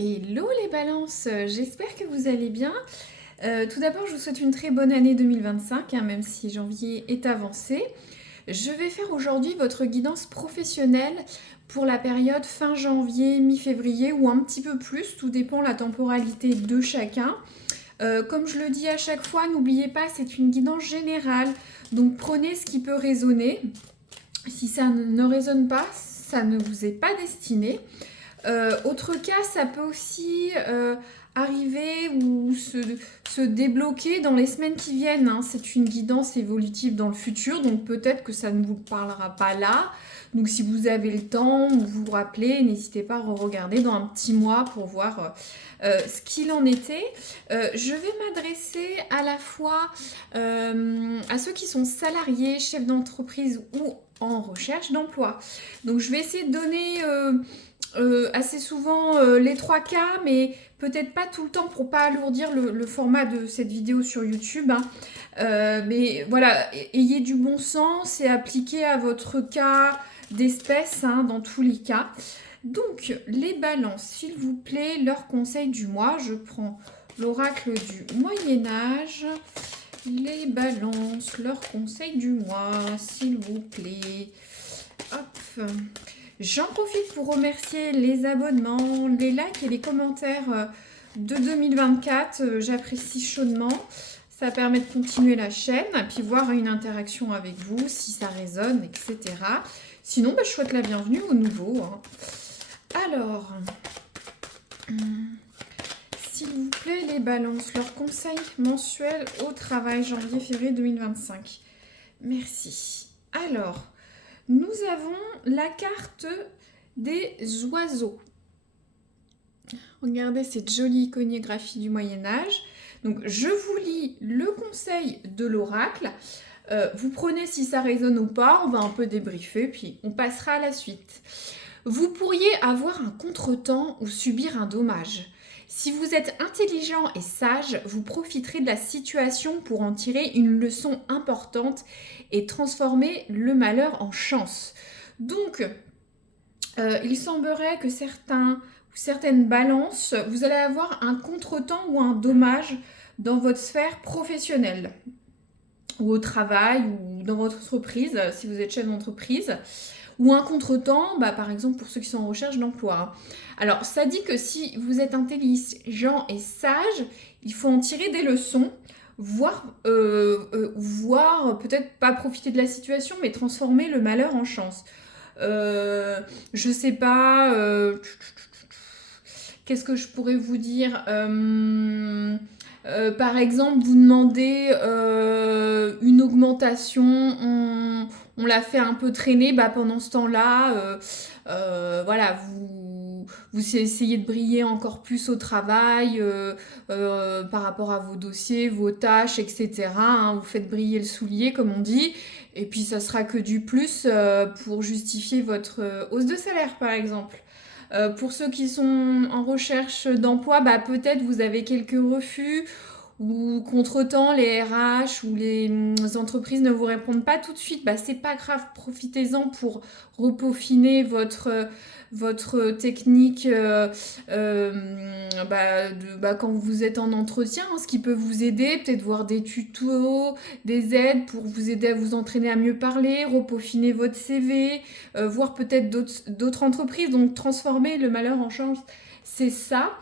Hello les balances, j'espère que vous allez bien. Tout d'abord, je vous souhaite une très bonne année 2025, hein, même si janvier est avancé. Je vais faire aujourd'hui votre guidance professionnelle pour la période fin janvier, mi-février ou un petit peu plus, tout dépend de la temporalité de chacun. Comme je le dis à chaque fois, n'oubliez pas, c'est une guidance générale, donc prenez ce qui peut résonner. Si ça ne résonne pas, ça ne vous est pas destiné. Autre cas, ça peut aussi arriver ou se débloquer dans les semaines qui viennent, hein. C'est une guidance évolutive dans le futur, donc peut-être que ça ne vous parlera pas là. Donc si vous avez le temps ou vous vous rappelez, n'hésitez pas à regarder dans un petit mois pour voir ce qu'il en était. Je vais m'adresser à la fois à ceux qui sont salariés, chefs d'entreprise ou en recherche d'emploi. Donc je vais essayer de donner assez souvent les trois cas, mais peut-être pas tout le temps pour pas alourdir le format de cette vidéo sur YouTube, hein. Mais voilà, ayez du bon sens et appliquez à votre cas d'espèce, hein, dans tous les cas. Donc, les balances, s'il vous plaît, leurs conseils du mois. Je prends l'oracle du Moyen-Âge. Les balances, leurs conseils du mois, s'il vous plaît. Hop. J'en profite pour remercier les abonnements, les likes et les commentaires de 2024. J'apprécie chaudement. Ça permet de continuer la chaîne et puis voir une interaction avec vous, si ça résonne, etc. Sinon, je souhaite la bienvenue aux nouveaux, hein. Alors, s'il vous plaît, les balances, leurs conseils mensuels au travail, janvier-février 2025. Merci. Alors, nous avons la carte des oiseaux. Regardez cette jolie iconographie du Moyen-Âge. Donc, je vous lis le conseil de l'oracle. Vous prenez si ça résonne ou pas, on va un peu débriefer, puis on passera à la suite. Vous pourriez avoir un contretemps ou subir un dommage. Si vous êtes intelligent et sage, vous profiterez de la situation pour en tirer une leçon importante et transformer le malheur en chance. Donc, il semblerait que certaines balances, vous allez avoir un contretemps ou un dommage dans votre sphère professionnelle ou au travail ou dans votre entreprise, si vous êtes chef d'entreprise, ou un contretemps, par exemple pour ceux qui sont en recherche d'emploi. Alors, ça dit que si vous êtes intelligent et sage, il faut en tirer des leçons, voire peut-être pas profiter de la situation, mais transformer le malheur en chance. Je sais pas, qu'est-ce que je pourrais vous dire, par exemple, vous demandez une augmentation, on la fait un peu traîner, pendant ce temps-là, voilà, vous essayez de briller encore plus au travail par rapport à vos dossiers, vos tâches, etc., hein, vous faites briller le soulier, comme on dit, et puis ça sera que du plus pour justifier votre hausse de salaire, par exemple. Pour ceux qui sont en recherche d'emploi, peut-être vous avez quelques refus ou contretemps les RH ou les entreprises ne vous répondent pas tout de suite. C'est pas grave, profitez-en pour repeaufiner votre technique quand vous êtes en entretien, hein, ce qui peut vous aider, peut-être voir des tutos, des aides pour vous aider à vous entraîner à mieux parler, repeaufiner votre CV, voir peut-être d'autres entreprises, donc transformer le malheur en chance, c'est ça.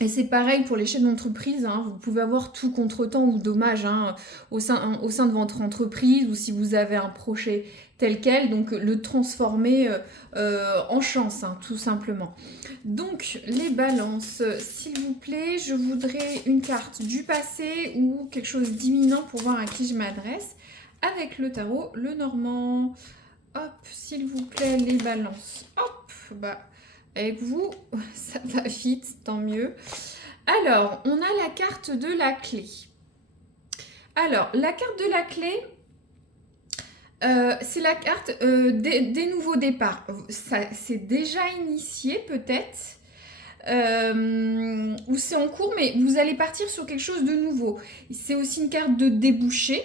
Et c'est pareil pour les chefs d'entreprise, hein, vous pouvez avoir tout contretemps ou dommage, hein, au sein de votre entreprise ou si vous avez un projet tel quel, donc le transformer en chance, hein, tout simplement. Donc les balances, s'il vous plaît, je voudrais une carte du passé ou quelque chose d'imminent pour voir à qui je m'adresse avec le tarot Lenormand. Hop, s'il vous plaît, les balances. Hop, avec vous, ça va vite, tant mieux. Alors, on a la carte de la clé. Alors, la carte de la clé, c'est la carte des nouveaux départs. C'est déjà initié peut-être, ou c'est en cours, mais vous allez partir sur quelque chose de nouveau. C'est aussi une carte de débouché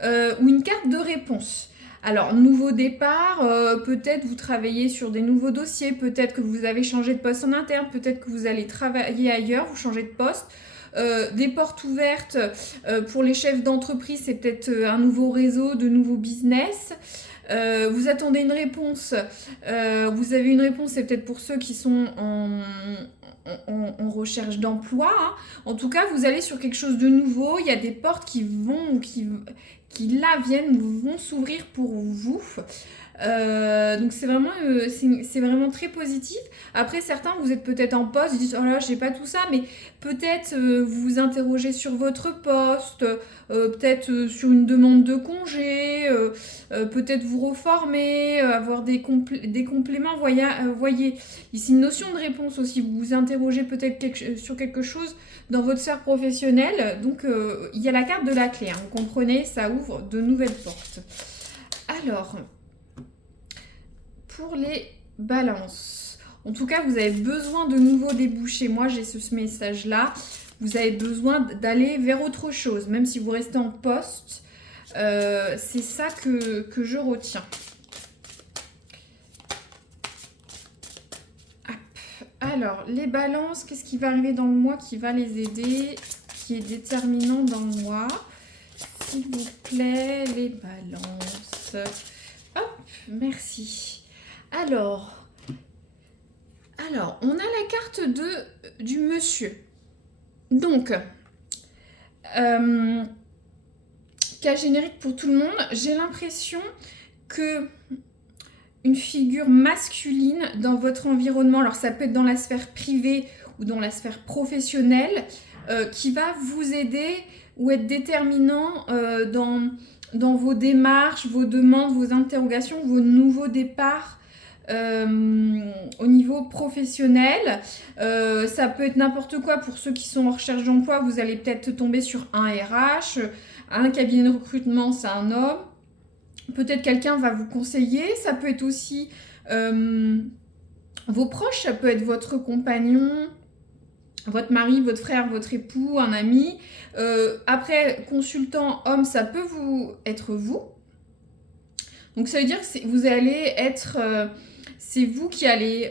ou une carte de réponse. Alors, nouveau départ, peut-être vous travaillez sur des nouveaux dossiers, peut-être que vous avez changé de poste en interne, peut-être que vous allez travailler ailleurs, vous changez de poste. Des portes ouvertes pour les chefs d'entreprise, c'est peut-être un nouveau réseau, de nouveaux business. Vous attendez une réponse, vous avez une réponse, c'est peut-être pour ceux qui sont en recherche d'emploi, hein. En tout cas, vous allez sur quelque chose de nouveau. Il y a des portes qui là viennent ou vont s'ouvrir pour vous. Donc c'est vraiment très positif. Après, certains, vous êtes peut-être en poste, vous dites oh là, j'ai pas tout ça, mais peut-être vous vous interrogez sur votre poste, peut-être sur une demande de congé, peut-être vous reformer, avoir des compléments. Voyez, ici une notion de réponse aussi. Vous vous interrogez peut-être sur quelque chose dans votre sphère professionnelle. Donc il y a la carte de la clé, hein, vous comprenez, ça ouvre de nouvelles portes. Alors, pour les balances, en tout cas, vous avez besoin de nouveaux débouchés. Moi, j'ai ce message-là. Vous avez besoin d'aller vers autre chose, même si vous restez en poste. C'est ça que je retiens. Hop. Alors, les balances, qu'est-ce qui va arriver dans le mois qui va les aider, qui est déterminant dans le mois? S'il vous plaît, les balances. Hop, merci. Alors, on a la carte du monsieur. Donc, cas générique pour tout le monde. J'ai l'impression que une figure masculine dans votre environnement, alors ça peut être dans la sphère privée ou dans la sphère professionnelle, qui va vous aider ou être déterminant dans vos démarches, vos demandes, vos interrogations, vos nouveaux départs au niveau professionnel. Ça peut être n'importe quoi. Pour ceux qui sont en recherche d'emploi, vous allez peut-être tomber sur un RH, un cabinet de recrutement, c'est un homme. Peut-être quelqu'un va vous conseiller. Ça peut être aussi vos proches, ça peut être votre compagnon, votre mari, votre frère, votre époux, un ami. Après, consultant homme, ça peut être vous. Donc ça veut dire que vous allez être... c'est vous qui allez...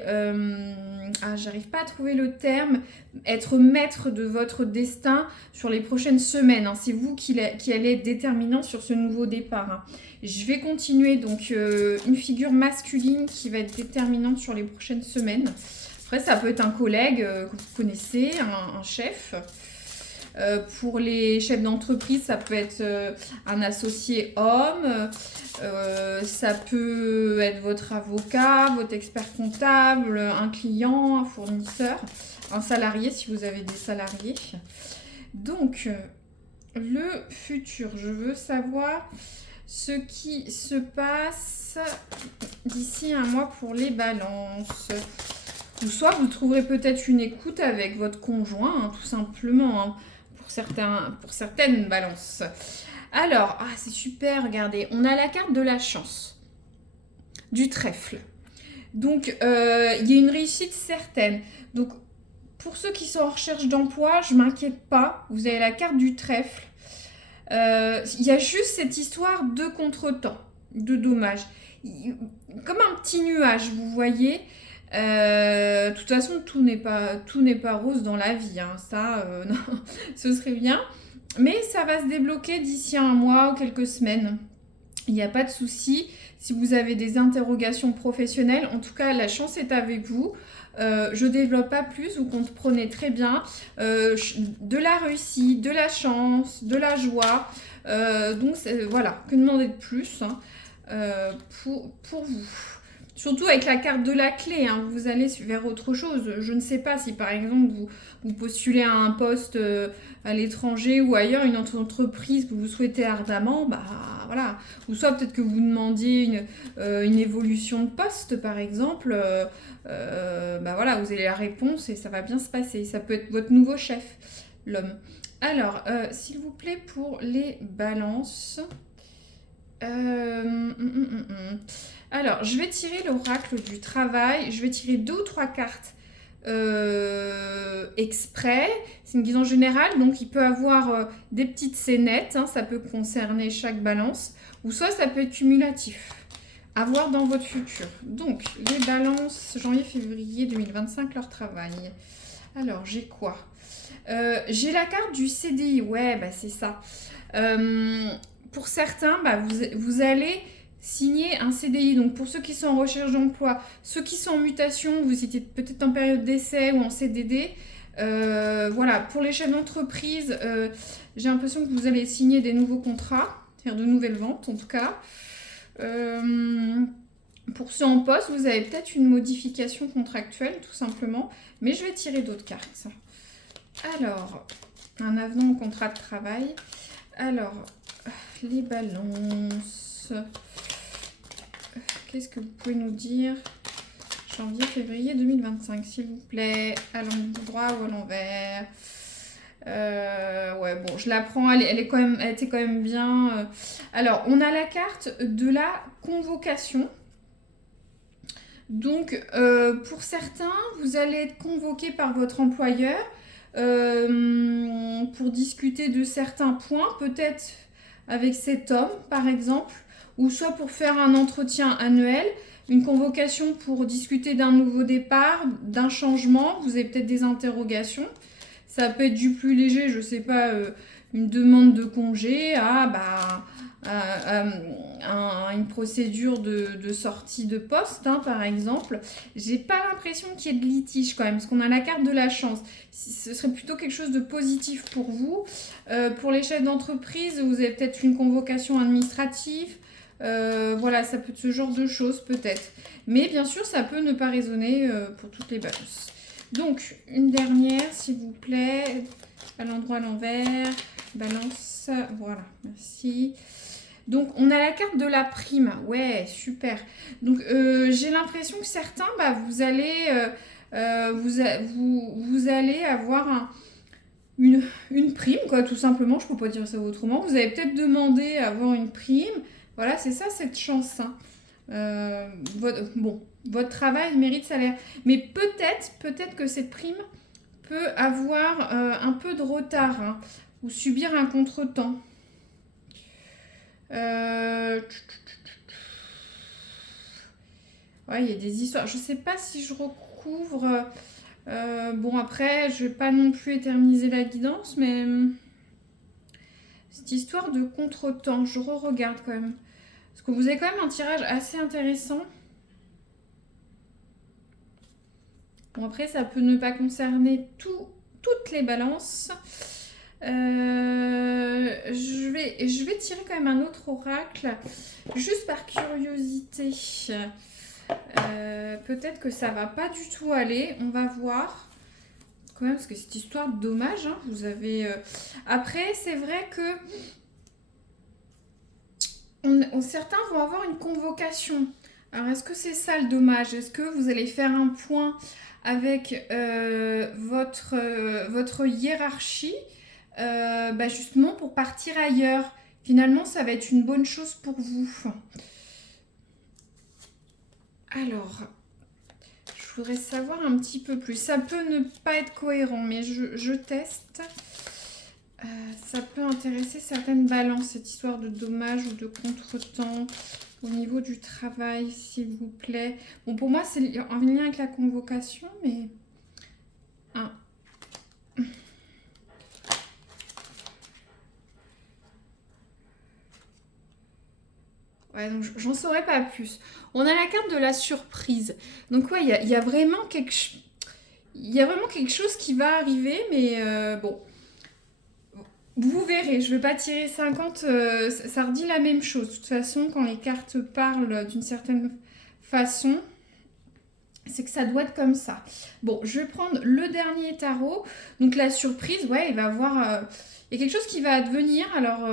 j'arrive pas à trouver le terme. Être maître de votre destin sur les prochaines semaines, hein. C'est vous qui allez être déterminant sur ce nouveau départ, hein. Je vais continuer. Donc, une figure masculine qui va être déterminante sur les prochaines semaines. Après, ça peut être un collègue que vous connaissez, un chef. Pour les chefs d'entreprise, ça peut être un associé homme, ça peut être votre avocat, votre expert comptable, un client, un fournisseur, un salarié si vous avez des salariés. Donc, le futur, je veux savoir ce qui se passe d'ici un mois pour les balances. Ou soit vous trouverez peut-être une écoute avec votre conjoint, hein, tout simplement, hein, pour certaines balances. Alors, c'est super, regardez, on a la carte de la chance, du trèfle. Donc, il y a une réussite certaine. Donc, pour ceux qui sont en recherche d'emploi, je ne m'inquiète pas, vous avez la carte du trèfle. Il y a juste cette histoire de contretemps, de dommages. Comme un petit nuage, vous voyez. De toute façon, tout n'est pas rose dans la vie, hein. Ça, non, ce serait bien. Mais ça va se débloquer d'ici un mois ou quelques semaines. Il n'y a pas de souci. Si vous avez des interrogations professionnelles, en tout cas, la chance est avec vous. Je développe pas plus, vous comprenez très bien. De la réussite, de la chance, de la joie. Donc, voilà, que demander de plus, hein, pour vous. Surtout avec la carte de la clé, hein, vous allez vers autre chose. Je ne sais pas si par exemple vous postulez à un poste à l'étranger ou ailleurs, une entreprise que vous souhaitez ardemment, voilà. Ou soit peut-être que vous demandiez une évolution de poste par exemple, voilà, vous avez la réponse et ça va bien se passer. Ça peut être votre nouveau chef, l'homme. Alors, s'il vous plaît, pour les balances... Alors, je vais tirer l'oracle du travail. Je vais tirer 2 ou 3 cartes exprès. C'est une guidance générale, donc il peut avoir des petites scénettes, hein, ça peut concerner chaque balance, ou soit ça peut être cumulatif. À voir dans votre futur. Donc, les balances janvier-février 2025, leur travail. Alors, j'ai quoi? J'ai la carte du CDI. Ouais, bah c'est ça. Pour certains, bah, vous allez signer un CDI. Donc, pour ceux qui sont en recherche d'emploi, ceux qui sont en mutation, vous étiez peut-être en période d'essai ou en CDD. Voilà, pour les chefs d'entreprise, j'ai l'impression que vous allez signer des nouveaux contrats, c'est-à-dire de nouvelles ventes en tout cas. Pour ceux en poste, vous avez peut-être une modification contractuelle, tout simplement. Mais je vais tirer d'autres cartes. Alors, un avenant au contrat de travail. Alors, les balances. Qu'est-ce que vous pouvez nous dire? Janvier, février 2025, s'il vous plaît. À l'endroit ou à l'envers. Ouais, bon, je la prends, elle était quand même bien. Alors, on a la carte de la convocation. Donc, pour certains, vous allez être convoqué par votre employeur pour discuter de certains points, peut-être avec cet homme, par exemple, ou soit pour faire un entretien annuel, une convocation pour discuter d'un nouveau départ, d'un changement. Vous avez peut-être des interrogations. Ça peut être du plus léger, je sais pas, une demande de congé une procédure de sortie de poste, hein, par exemple. J'ai pas l'impression qu'il y ait de litige quand même, parce qu'on a la carte de la chance. Ce serait plutôt quelque chose de positif pour vous. Pour les chefs d'entreprise, vous avez peut-être une convocation administrative. Voilà, ça peut être ce genre de choses peut-être. Mais bien sûr, ça peut ne pas résonner pour toutes les balances. Donc, une dernière, s'il vous plaît, à l'endroit à l'envers, balance, voilà, merci. Donc, on a la carte de la prime, ouais, super. Donc, j'ai l'impression que certains, bah, vous allez avoir une prime, quoi, tout simplement, je peux pas dire ça autrement. Vous avez peut-être demandé à avoir une prime, voilà, c'est ça cette chance, hein. Votre travail mérite salaire. Mais peut-être que cette prime peut avoir un peu de retard, hein, ou subir un contretemps. Ouais, il y a des histoires. Je sais pas si je recouvre. Bon, après, je vais pas non plus éterniser la guidance, mais cette histoire de contretemps, je re-regarde quand même. Parce que vous avez quand même un tirage assez intéressant. Bon, après, ça peut ne pas concerner toutes les balances. Je vais tirer quand même un autre oracle, juste par curiosité. Peut-être que ça va pas du tout aller. On va voir. Quand même, parce que cette histoire de dommage, hein, vous avez... Après, c'est vrai que certains vont avoir une convocation. Alors, est-ce que c'est ça le dommage? Est-ce que vous allez faire un point avec votre hiérarchie justement pour partir ailleurs? Finalement, ça va être une bonne chose pour vous. Alors, je voudrais savoir un petit peu plus. Ça peut ne pas être cohérent, mais je teste. Ça peut intéresser certaines balances, cette histoire de dommage ou de contretemps au niveau du travail, s'il vous plaît. Bon, pour moi, c'est en lien avec la convocation, mais... Ah. Ouais, donc j'en saurais pas plus. On a la carte de la surprise. Donc ouais, il y a vraiment quelque chose qui va arriver, mais bon... Vous verrez, je ne vais pas tirer 50, ça redit la même chose. De toute façon, quand les cartes parlent d'une certaine façon, c'est que ça doit être comme ça. Bon, je vais prendre le dernier tarot. Donc la surprise, ouais, il va y avoir... il y a quelque chose qui va advenir. Alors,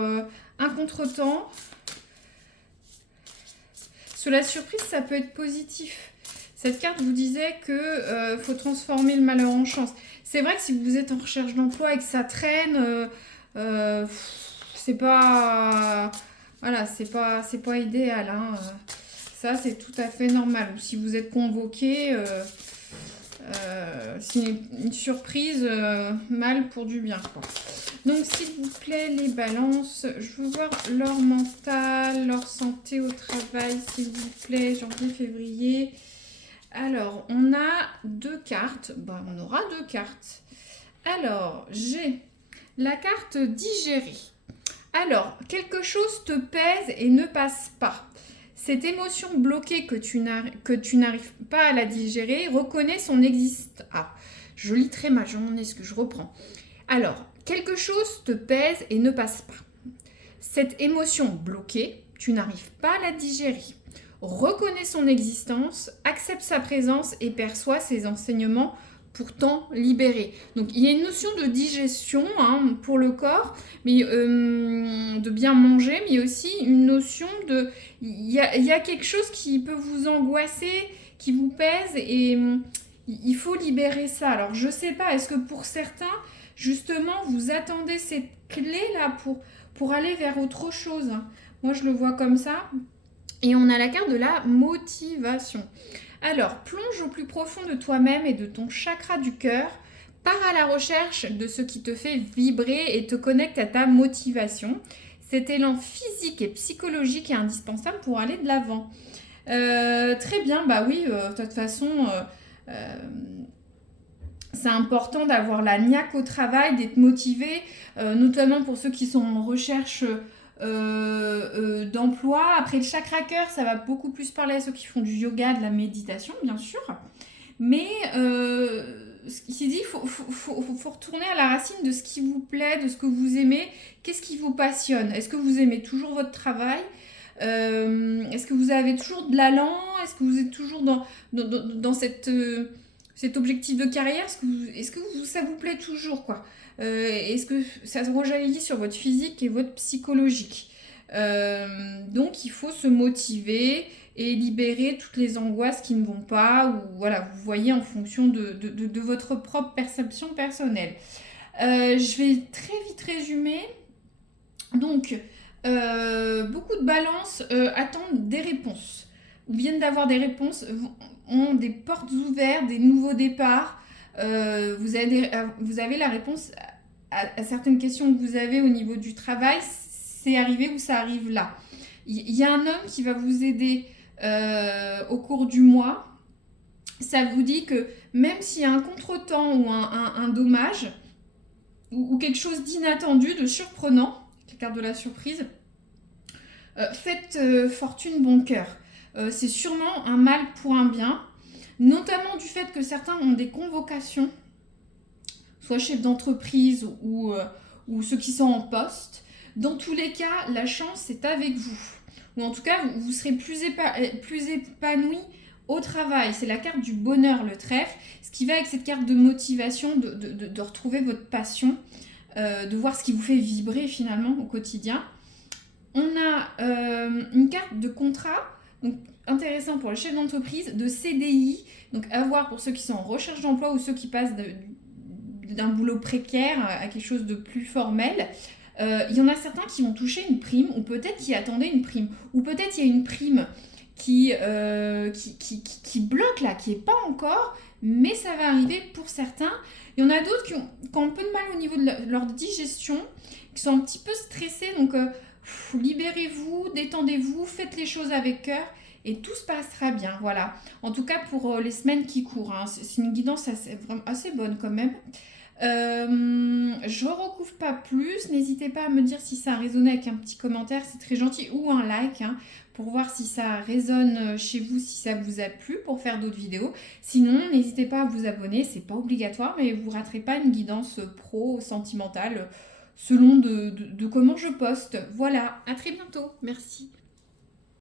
un contretemps. Sur la surprise, ça peut être positif. Cette carte vous disait que faut transformer le malheur en chance. C'est vrai que si vous êtes en recherche d'emploi et que ça traîne... c'est pas voilà, c'est pas idéal, hein. Ça c'est tout à fait normal. Ou si vous êtes convoqué, C'est une surprise mal pour du bien, quoi. Donc, s'il vous plaît, les balances, je veux voir leur mental, leur santé au travail, s'il vous plaît, janvier, février. Alors, on a 2 cartes. Bah, on aura 2 cartes. Alors, j'ai la carte digérer. Alors, quelque chose te pèse et ne passe pas. Cette émotion bloquée que tu n'arrives pas à la digérer, reconnais son existence. Ah, je lis très mal, je m'en excuse, je reprends. Alors, quelque chose te pèse et ne passe pas. Cette émotion bloquée, tu n'arrives pas à la digérer. Reconnais son existence, accepte sa présence et perçois ses enseignements pour t'en libérer. Donc il y a une notion de digestion pour le corps, mais de bien manger, mais il y a aussi une notion de... Il y a quelque chose qui peut vous angoisser, qui vous pèse, et il faut libérer ça. Alors je sais pas, est-ce que pour certains, justement, vous attendez cette clé-là pour aller vers autre chose? Moi je le vois comme ça. Et on a la carte de la motivation. Alors, plonge au plus profond de toi-même et de ton chakra du cœur. Pars à la recherche de ce qui te fait vibrer et te connecte à ta motivation. Cet élan physique et psychologique est indispensable pour aller de l'avant. Très bien, bah oui, de toute façon, c'est important d'avoir la niaque au travail, d'être motivé, notamment pour ceux qui sont en recherche d'emploi. Après le chakra cœur, ça va beaucoup plus parler à ceux qui font du yoga, de la méditation, bien sûr. Mais ce qui dit, il faut retourner à la racine de ce qui vous plaît, de ce que vous aimez. Qu'est-ce qui vous passionne? Est-ce que vous aimez toujours votre travail? Est-ce que vous avez toujours de l'allant? Est-ce que vous êtes toujours dans cet objectif de carrière? Est-ce que ça vous plaît toujours, quoi? Est-ce que ça se rejaillit sur votre physique et votre psychologique? Donc il faut se motiver et libérer toutes les angoisses qui ne vont pas, ou voilà, vous voyez en fonction de votre propre perception personnelle. Je vais très vite résumer. Donc, beaucoup de balances attendent des réponses, ou viennent d'avoir des réponses, ont des portes ouvertes, des nouveaux départs. Vous avez la réponse à certaines questions que vous avez au niveau du travail, c'est arrivé ou ça arrive là. Il y a un homme qui va vous aider au cours du mois. Ça vous dit que même s'il y a un contretemps ou un dommage, ou quelque chose d'inattendu, de surprenant, la carte de la surprise, faites fortune bon cœur. C'est sûrement un mal pour un bien, notamment du fait que certains ont des convocations, soit chefs d'entreprise ou ceux qui sont en poste. Dans tous les cas, la chance est avec vous. Ou en tout cas, vous serez plus épanoui au travail. C'est la carte du bonheur, le trèfle. Ce qui va avec cette carte de motivation, de retrouver votre passion, de voir ce qui vous fait vibrer finalement au quotidien. On a une carte de contrat, donc intéressant pour le chef d'entreprise, de CDI, donc à voir pour ceux qui sont en recherche d'emploi ou ceux qui passent d'un boulot précaire à quelque chose de plus formel. Il y en a certains qui vont toucher une prime, ou peut-être qui attendaient une prime, ou peut-être il y a une prime qui bloque là, qui n'est pas encore, mais ça va arriver pour certains. Il y en a d'autres qui ont un peu de mal au niveau de leur digestion, qui sont un petit peu stressés, donc libérez-vous, détendez-vous, faites les choses avec cœur et tout se passera bien, voilà. En tout cas pour les semaines qui courent, c'est une guidance assez bonne quand même. Je recouvre pas plus, n'hésitez pas à me dire si ça a résonné avec un petit commentaire, c'est très gentil, ou un like pour voir si ça résonne chez vous, si ça vous a plu pour faire d'autres vidéos. Sinon, n'hésitez pas à vous abonner, c'est pas obligatoire, mais vous raterez pas une guidance pro sentimentale selon de comment je poste. Voilà, à très bientôt, merci.